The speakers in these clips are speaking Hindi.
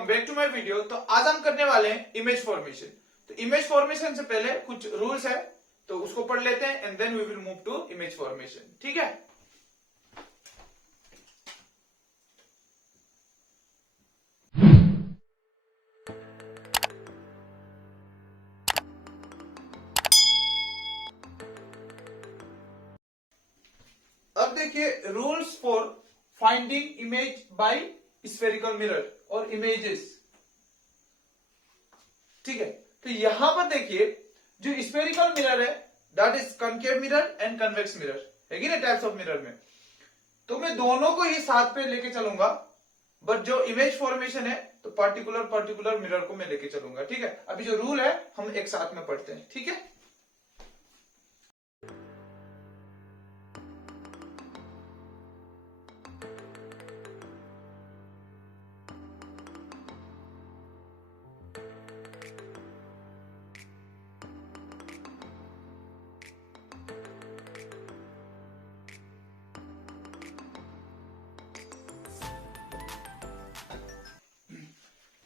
Welcome back to my video. तो आज हम करने वाले हैं इमेज फॉर्मेशन। तो इमेज फॉर्मेशन से पहले कुछ रूल्स है, तो उसको पढ़ लेते हैं and then we will move to image formation. ठीक है। अब देखिए rules for finding image by spherical mirror और इमेजेस। ठीक है। तो यहां पर देखिए जो स्फेरिकल मिरर है that is concave mirror and convex mirror है कि ना, टाइप्स ऑफ मिरर में। तो मैं दोनों को ही साथ पे लेके चलूंगा, बट जो इमेज फॉर्मेशन है तो पर्टिकुलर मिरर को मैं लेके चलूंगा। ठीक है। अभी जो रूल है हम एक साथ में पढ़ते हैं। ठीक है।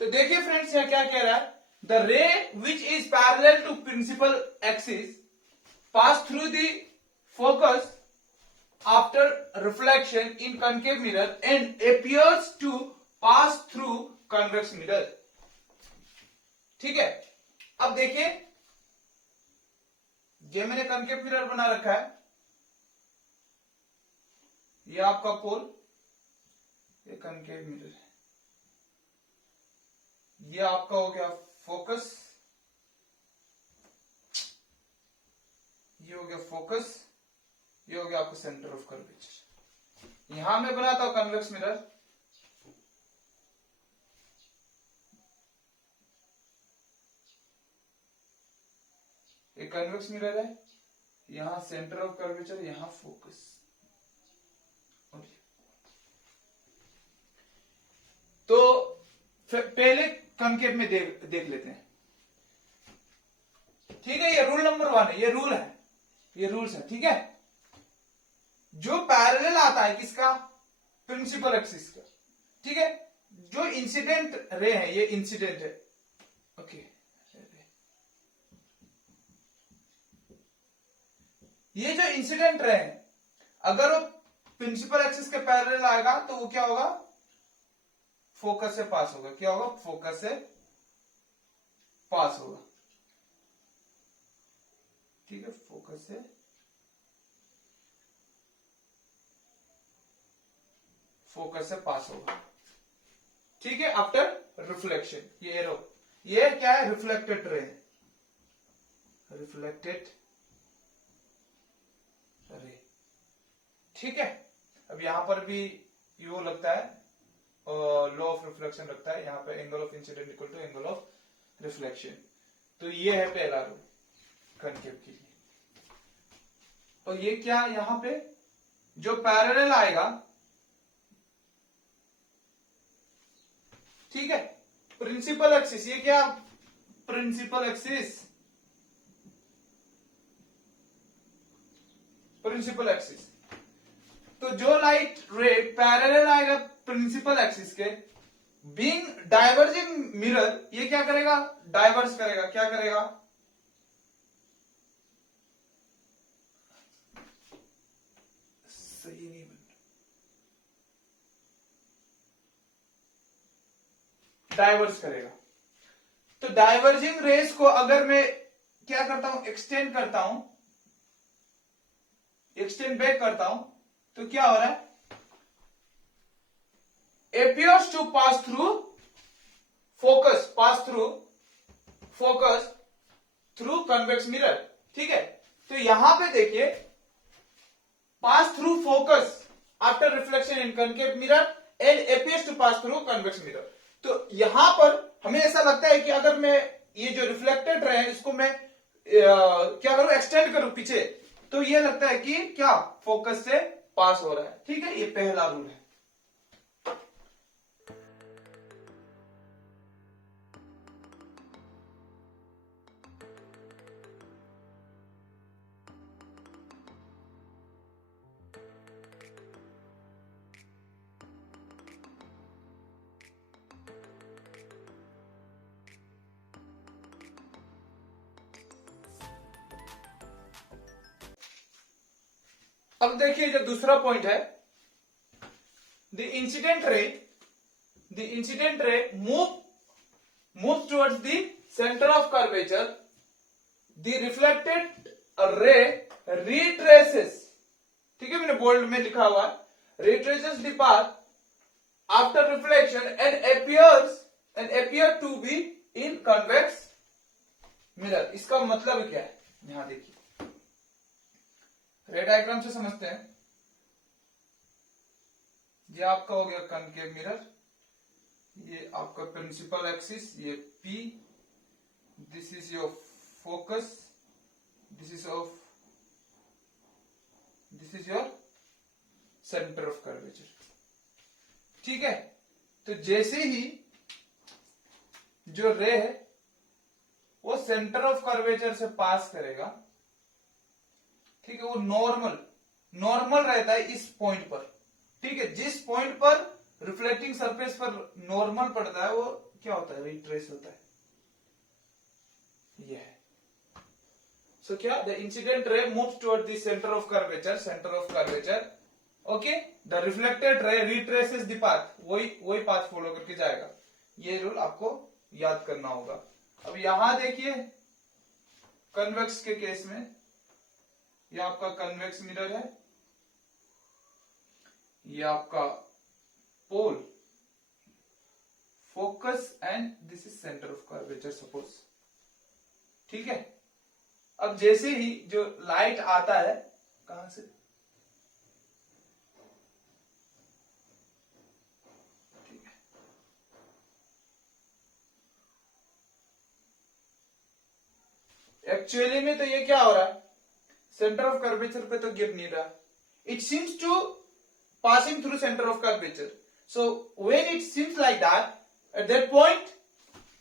तो देखिए फ्रेंड्स यह क्या कह रहा है, the ray which is parallel to principal axis pass through the focus after reflection in concave mirror and appears to pass through convex mirror. ठीक है। अब देखिए ये मैंने कनकेव मिरर बना रखा है, ये आपका पोल, ये कनकेव मिरर है, ये आपका हो गया फोकस, ये हो गया फोकस, ये हो गया आपका सेंटर ऑफ कर्वेचर। यहां मैं बनाता हूं कन्वेक्स मिरर, ये कन्वेक्स मिरर है, यहां सेंटर ऑफ कर्वेचर, यहां फोकस। तो पहले कनकेव में देख लेते हैं। ठीक है। ये रूल नंबर 1 है, ये रूल है, ये रूल्स है। ठीक है। जो पैरेलल आता है किसका, प्रिंसिपल एक्सिस का। ठीक है। जो इंसिडेंट रे है ये इंसिडेंट है। ओके। ये जो इंसिडेंट रे है अगर वो प्रिंसिपल एक्सिस के पैरेलल आएगा तो वो क्या होगा, फोकस से पास होगा। क्या होगा, फोकस से पास होगा। ठीक है। फोकस से पास होगा। ठीक है। आफ्टर रिफ्लेक्शन, ये एरो, ये क्या है, रिफ्लेक्टेड रे, रिफ्लेक्टेड रे। ठीक है। अब यहां पर भी यू लगता है, लॉ ऑफ रिफ्लेक्शन लगता है, यहां पे angle of incidence equal to angle of reflection. तो ये है पहला रूल कनकेव के लिए। और ये क्या, यहां पे जो पैरेलल आएगा, ठीक है, प्रिंसिपल एक्सिस, ये क्या, प्रिंसिपल एक्सिस, प्रिंसिपल एक्सिस। तो जो लाइट रे पैरेलल आएगा प्रिंसिपल एक्सिस के, बीइंग डाइवर्जिंग मिरर, ये क्या करेगा, डाइवर्स करेगा। क्या करेगा, सही नहीं बन, डाइवर्स करेगा। तो डाइवर्जिंग रेस को अगर मैं क्या करता हूं, एक्सटेंड करता हूं, एक्सटेंड बैक करता हूं, तो क्या हो रहा है, appears to pass through focus, pass through focus through convex mirror। ठीक है। तो यहां पे देखिए pass through focus after reflection in concave mirror and appears to pass through convex mirror। तो यहां पर हमें ऐसा लगता है कि अगर मैं ये जो रिफ्लेक्टेड रहे हैं इसको मैं क्या करूं, एक्सटेंड करूं पीछे, तो ये लगता है कि क्या, फोकस से पास हो रहा है। ठीक है। ये पहला रूल है। अब देखिए जो दूसरा पॉइंट है, the incident ray move towards the centre of curvature, the reflected ray retraces, ठीक है, मैंने बोल्ड में लिखा हुआ, retraces the path after reflection and appear to be in convex mirror. इसका मतलब क्या है, यहां देखिए, रे डायग्राम से समझते हैं। ये आपका हो गया कनकेव मिरर, ये आपका प्रिंसिपल एक्सिस, ये P, this is your focus, this is your centre of curvature, ठीक है। तो जैसे ही जो रे है वो सेंटर ऑफ कर्वेचर से पास करेगा, ठीक है, वो नॉर्मल रहता है इस पॉइंट पर, ठीक है। जिस पॉइंट पर रिफ्लेक्टिंग सरफेस पर नॉर्मल पड़ता है वो क्या होता है, रिट्रेस होता है, ये है। सो क्या, द इंसिडेंट रे moves toward the centre of curvature, okay, the reflected ray retraces the path, वही पाथ फॉलो करके जाएगा। ये रूल आपको याद करना होगा। अब यहां देखिए कन्वेक्स के केस में, ये आपका कन्वेक्स मिरर है, ये आपका pole, focus and this is centre of curvature suppose, ठीक है। अब जैसे ही जो लाइट आता है, कहां से, ठीक है, एक्चुअली में तो ये क्या हो रहा है, सेंटर ऑफ कर्वेचर पे तो गिर नहीं रहा, it seems to passing through center of curvature. So when it seems like that, at that point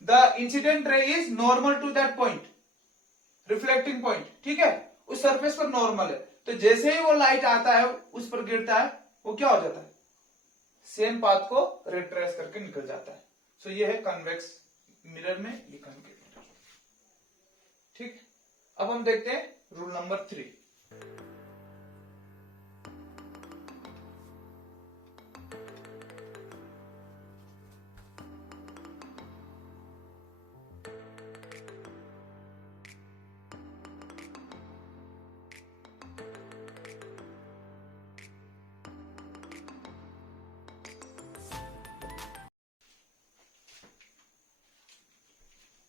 the incident ray is normal to that point, reflecting point, ठीक है, उस सरफेस पर नॉर्मल है। तो जैसे ही वो लाइट आता है उस पर गिरता है, वो क्या हो जाता है, सेम पाथ को रिट्रेस करके निकल जाता है। सो ये है कन्वेक्स मिरर में, ये कनकेव मिरर, ठीक। अब हम देखते हैं रूल नंबर 3।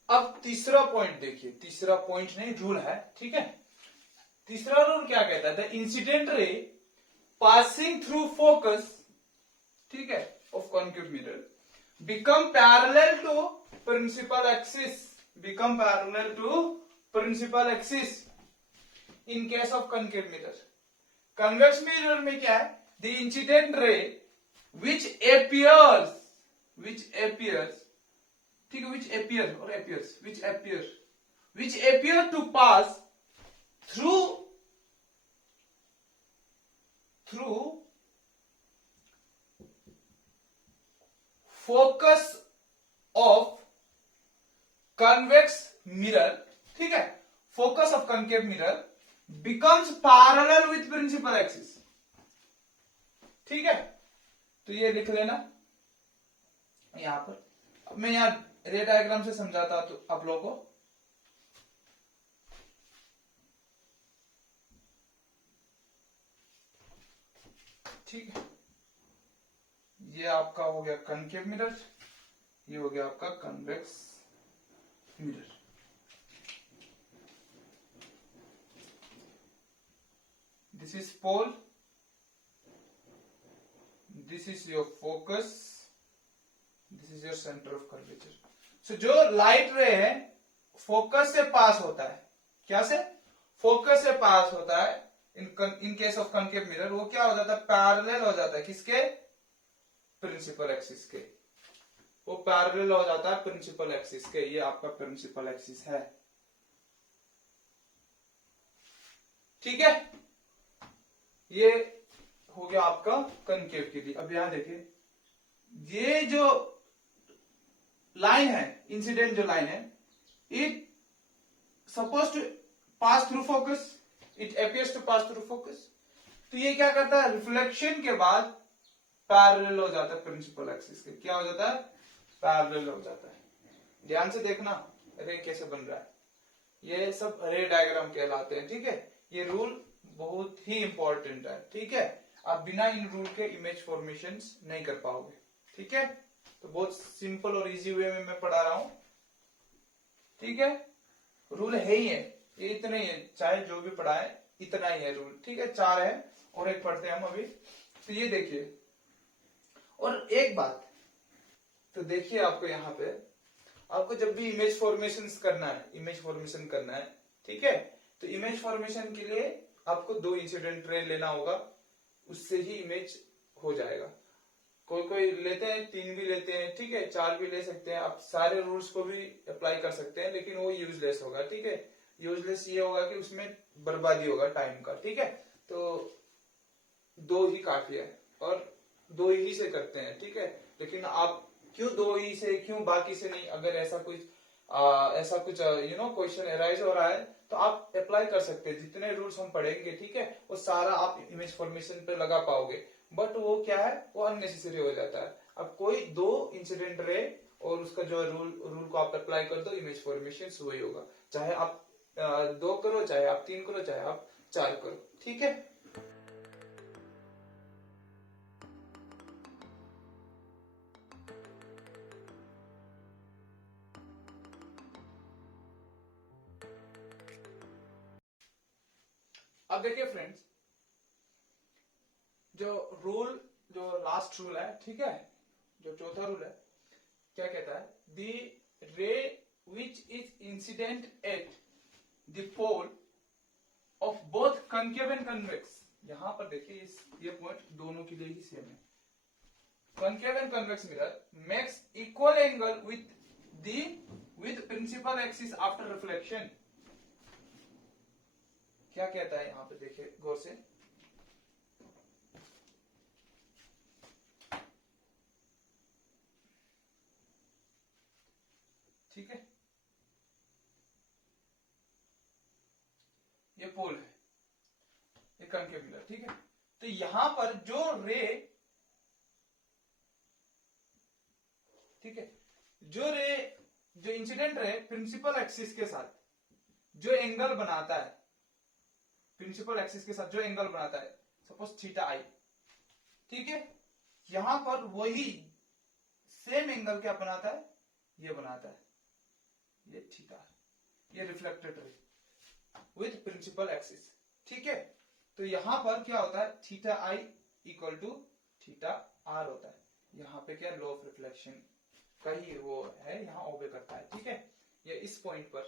अब तीसरा पॉइंट देखिए, तीसरा पॉइंट नहीं रूल है, ठीक है। तीसरा रूल क्या कहता है, the incident ray passing through focus, ठीक है, of concave mirror become parallel to principal axis in case of concave mirror. Convex mirror में क्या है, द इंसिडेंट रे विच appears, ठीक है, which appear to pass through focus of convex mirror, ठीक है, focus of concave mirror becomes parallel with principal axis, ठीक है। तो ये लिख लेना यहां पर। अब मैं यहां रे डायग्राम से समझाता तो आप लोगों को, ठीक है। ये आपका हो गया कनकेव मिरर, ये हो गया आपका convex mirror. This is pole, this is your focus, this is your centre of curvature. So जो लाइट रे है फोकस से पास होता है, क्या से, फोकस से पास होता है, इन केस ऑफ कनकेव मिरर वो क्या हो जाता है, पैरेलल हो जाता है, किसके, प्रिंसिपल एक्सिस के, वो पैरेलल हो जाता है प्रिंसिपल एक्सिस के। ये आपका प्रिंसिपल एक्सिस है, ठीक है। ये हो गया आपका कनकेव के लिए। अब यहां देखिए, ये जो लाइन है, इंसिडेंट जो लाइन है, it suppose to pass through focus, it appears to pass through focus, तो ये क्या करता है, रिफ्लेक्शन के बाद पैरेलल हो जाता है प्रिंसिपल एक्सिस के। क्या हो जाता है, पैरेलल हो जाता है। ध्यान से देखना रे कैसे बन रहा है, ये सब रे डायग्राम कहलाते हैं। ठीक है, ये रूल बहुत ही इंपॉर्टेंट है। ठीक है, आप बिना इन रूल के इमेज फॉर्मेशन नहीं कर पाओगे। ठीक है, तो बहुत सिंपल और इजी वे में मैं पढ़ा रहा हूं। ठीक है, रूल है ही है, ये इतना ही है, चाहे जो भी पढ़ाए इतना ही है रूल। ठीक है, 4 है और एक पढ़ते हैं हम अभी। तो ये देखिए, और एक बात तो देखिए, आपको यहाँ पे आपको जब भी इमेज फॉर्मेशन करना है, ठीक है, तो इमेज फॉर्मेशन के लिए आपको 2 इंसिडेंट रे लेना होगा, उससे ही इमेज हो जाएगा। कोई कोई लेते हैं 3 भी लेते हैं, ठीक है, 4 भी ले सकते हैं। आप सारे रूल्स को भी अप्लाई कर सकते हैं, लेकिन वो यूजलेस होगा। ठीक है, यूजलेस ये होगा कि उसमें बर्बादी होगा टाइम का। ठीक है, तो 2 ही काफी है और 2 ही से करते हैं। ठीक है, लेकिन आप क्यों 2 ही से, क्यों बाकी से नहीं? अगर ऐसा कुछ क्वेश्चन अराइज हो रहा है तो आप अप्लाई कर सकते हैं। जितने रूल्स हम पढ़ेंगे, ठीक है, वो सारा आप इमेज फॉर्मेशन पे लगा पाओगे। बट वो क्या है, वो अननेसेसरी हो जाता है। अब कोई 2 इंसिडेंट रे और उसका जो रूल को आप अप्लाई कर दो, इमेज फॉर्मेशन वही होगा। चाहे आप 2 करो, चाहे आप 3 करो, चाहे आप 4 करो। ठीक है, अब देखिए फ्रेंड्स, जो लास्ट रूल है, ठीक है, जो चौथा रूल है, क्या कहता है, the ray which is incident at the pole of both concave and convex. यहां पर देखिए, ये पॉइंट दोनों के लिए ही सेम है। Concave and convex mirror makes equal angle with principal axis after reflection. क्या कहता है यहां पे, देखिए गौर से, ठीक है, ये पोल है, ये कनकेव मिरर। ठीक है, तो यहां पर जो रे, ठीक है, जो इंसिडेंट रे प्रिंसिपल एक्सिस के साथ जो एंगल बनाता है, प्रिंसिपल एक्सिस के साथ जो एंगल बनाता है, सपोज थीटा आई, ठीक है, यहां पर वही सेम एंगल क्या बनाता है, ये बनाता है, ये थीटा, ये reflected ray with principal axis. ठीक है, तो यहां पर क्या होता है, theta i equal to theta r होता है। यहां पे क्या, लॉ ऑफ रिफ्लेक्शन का ही वो है, यहां ओबे करता है। ठीक है, ये इस पॉइंट पर,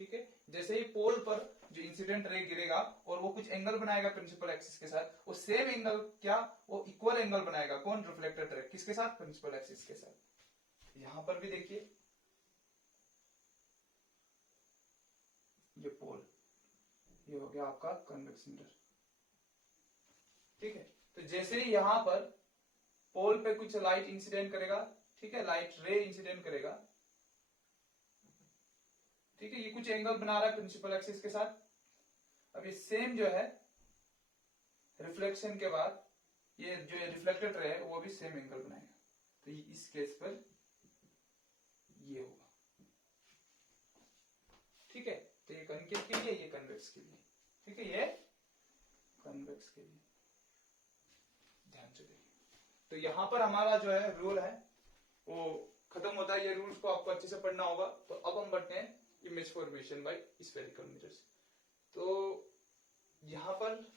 ठीक है, जैसे ही पोल पर जो इंसिडेंट रे गिरेगा और वो कुछ एंगल बनाएगा प्रिंसिपल एक्सिस के साथ, वो सेम एंगल क्या, वो इक्वल एंगल बनाएगा। कौन, रिफ्लेक्टेड रे, किसके साथ, प्रिंसिपल एक्सिस के साथ। यहां पर भी देखिए, ये पोल, ये हो गया आपका कन्वेक्स मिरर। ठीक है, तो जैसे ही यहां पर पोल पे कुछ लाइट इंसिडेंट करेगा, ठीक है, लाइट रे इंसिडेंट करेगा, ठीक है, ये कुछ एंगल बना रहा है प्रिंसिपल एक्सिस के साथ। अब ये सेम जो है रिफ्लेक्शन के बाद, ये जो रिफ्लेक्टेड रे है वो भी सेम एंगल बनाएगा। तो इस केस पर ये होगा। ठीक है, तो ये कनकेव के लिए, ये कन्वेक्स के लिए। ठीक है, ये कन्वेक्स के लिए, ध्यान से देखिए। तो यहां पर हमारा जो है रूल है वो खत्म होता है। ये रूल्स को आपको अच्छे से पढ़ना होगा। तो अब हम बढ़ते हैं image formation by spherical mirrors. तो यहां पर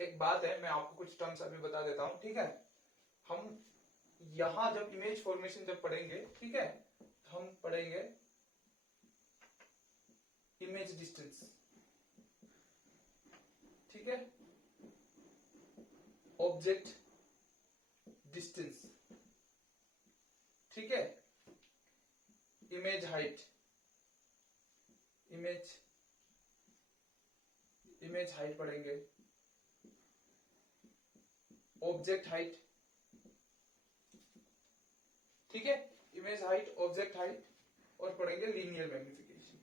एक बात है, मैं आपको कुछ टर्म्स अभी बता देता हूं। ठीक है, हम यहां जब इमेज फॉर्मेशन जब पढ़ेंगे, ठीक है, हम पढ़ेंगे इमेज डिस्टेंस। ठीक है, ऑब्जेक्ट डिस्टेंस, ठीक है, इमेज हाइट, इमेज हाइट पढ़ेंगे, ऑब्जेक्ट हाइट, ठीक है, इमेज हाइट, ऑब्जेक्ट हाइट, और पढ़ेंगे लीनियर मैग्निफिकेशन।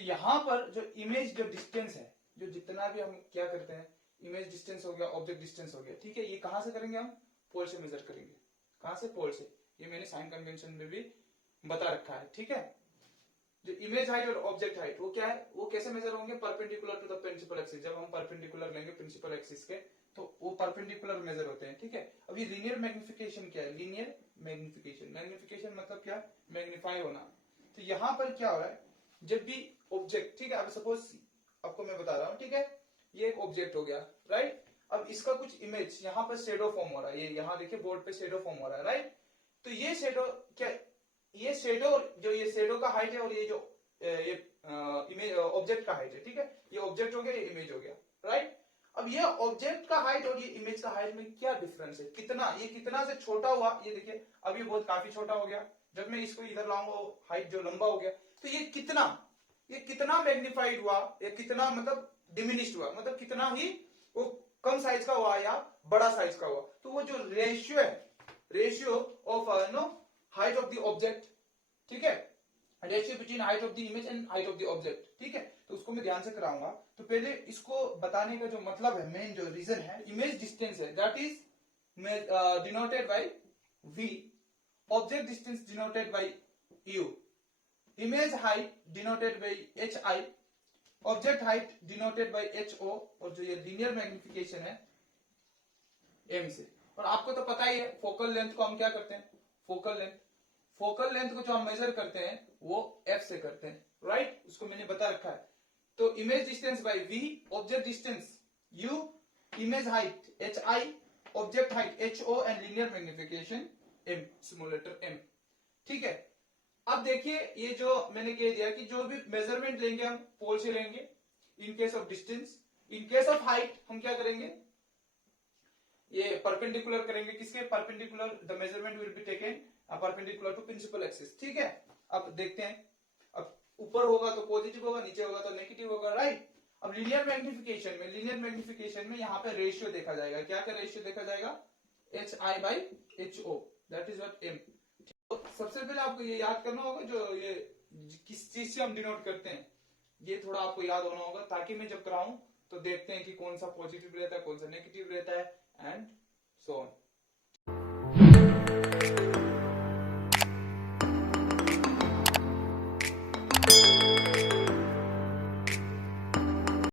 तो यहां पर जो इमेज जो डिस्टेंस है, जो जितना भी हम क्या करते हैं, इमेज डिस्टेंस हो गया, ऑब्जेक्ट डिस्टेंस हो गया, ठीक है, ये कहां से करेंगे, हम पोल से मेजर करेंगे। कहां से? पोल से। ये मैंने साइन कन्वेंशन में भी बता रखा है, ठीक है। जो इमेज हाइट और ऑब्जेक्ट हाइट वो क्या है, वो कैसे मेजर होंगे, perpendicular to the principal axis. जब हम परपेंडिकुलर लेंगे प्रिंसिपल एक्सिस के तो वो परपेंडिकुलर मेजर होते हैं, ठीक है। अब ये लीनियर मैग्निफिकेशन क्या है, लीनियर मैग्निफिकेशन, मैग्निफिकेशन मतलब क्या, मैग्नीफाई होना। तो यहां पर क्या हो रहा है, जब भी ऑब्जेक्ट, ठीक है, अब सपोज आपको मैं बता रहा हूं, ठीक है, ये एक ऑब्जेक्ट हो गया, राइट। अब इसका कुछ इमेज यहाँ पर शेडो फॉर्म हो रहा है, ये यहाँ देखिए बोर्ड पे शेडो फॉर्म हो रहा है, राइट। तो ये शेडो क्या, ये शेडो, जो ये शेडो का हाइट है और ये जो ये इमेज ऑब्जेक्ट का हाइट है, ठीक है, ये ऑब्जेक्ट हो गया, ये इमेज हो गया, राइट। अब ये ऑब्जेक्ट का हाइट और ये इमेज का हाइट में क्या डिफरेंस है, कितना, ये कितना से छोटा हुआ, ये देखिए अब ये बहुत काफी छोटा हो गया, जब मैं इसको इधर लाऊंगा हाइट जो लंबा हो गया, तो ये कितना मैग्निफाइड हुआ, ये कितना मतलब डिमिनिश्ड हुआ, मतलब कितना ही वो कम साइज का हुआ या बड़ा साइज का हुआ। तो वो जो रेशियो है, ratio of height of the object, ठीक है, ratio between height of the image and height of the object, ठीक है, तो उसको मैं ध्यान से कराऊंगा। तो पहले इसको बताने का जो मतलब है, मेन जो रीजन है, इमेज डिस्टेंस है, that is denoted by v, object distance denoted by u, image height denoted by hi, object height denoted by ho, और जो ये लीनियर मैग्निफिकेशन है m से। और आपको तो पता ही है फोकल लेंथ को हम क्या करते हैं, फोकल लेंथ को जो हम मेजर करते हैं वो f से करते हैं, राइट, उसको मैंने बता रखा है। तो image distance by v, object distance u, image height hi, object height ho and linear magnification m, small letter m, ठीक है। अब देखिए ये जो मैंने कह दिया कि जो भी मेजरमेंट लेंगे हम पोल से लेंगे in case of distance, in case of height हम क्या करेंगे, ये परपेंडिकुलर करेंगे, किसके perpendicular, the measurement will be taken perpendicular to principal axis, ठीक है। अब देखते हैं, अब ऊपर होगा तो पॉजिटिव होगा, नीचे होगा तो नेगेटिव होगा, राइट। अब लीनियर मैग्निफिकेशन में यहाँ पे रेशियो देखा जाएगा, क्या क्या रेशियो देखा जाएगा, hi/ho, that is what m। तो सबसे पहले आपको ये याद करना होगा, जो ये किस चीज से हम डिनोट करते हैं, ये थोड़ा आपको याद होना होगा, ताकि मैं जब कराऊं तो देखते हैं कि कौन सा पॉजिटिव रहता है, कौन सा नेगेटिव रहता है, एंड सो ऑन।